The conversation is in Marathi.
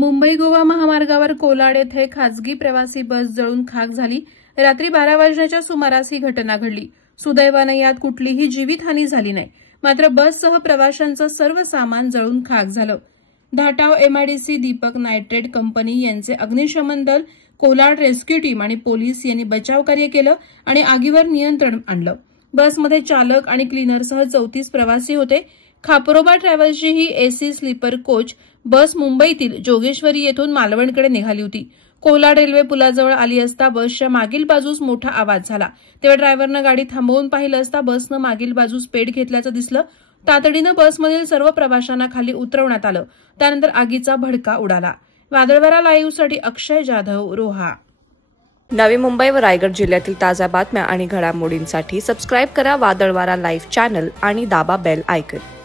मुंबई गोवा महामार्गावर कोलाड येथे खासगी प्रवासी बस जळून खाक झाली। रात्री 12 वाजण्याच्या सुमारास ही घटना घडली। सुदैवाने यात कुठलीही जीवितहानी झाली नाही, मात्र बससह प्रवाशांचं सर्व सामान जळून खाक झालं। Dhatav MIDC Deepak nitrate company यांचे अग्निशमन दल, कोलाड रेस्क्यू टीम आणि पोलीस यांनी बचाव कार्य केलं आणि आगीवर नियंत्रण आणलं। बसमध्ये चालक आणि क्लीनरसह 34 प्रवासी होते। खापरोबा ट्रॅव्हल्सची ही एसी स्लीपर कोच बस मुंबईतील जोगेश्वरी येथून मालवणकडे निघाली होती। कोलाड रेल्वे पुलाजवळ आली असता बसच्या मागील बाजूस मोठा आवाज झाला, तेव्हा ड्रायव्हरनं गाडी थांबवून पाहिलं असता बसनं मागील बाजूस पेट घेतल्याचं दिसलं। तातडीनं बसमधील सर्व प्रवाशांना खाली उतरवण्यात आलं। त्यानंतर आगीचा भडका उडाला। वादळवारा लाईव्हसाठी अक्षय जाधव, रोहा। नवी मुंबई व रायगड जिल्ह्यातील ताज्या बातम्या आणि घडामोडींसाठी सबस्क्राईब करा वादळवारा लाईव्ह चॅनल आणि दाबा बेल आयकॉन।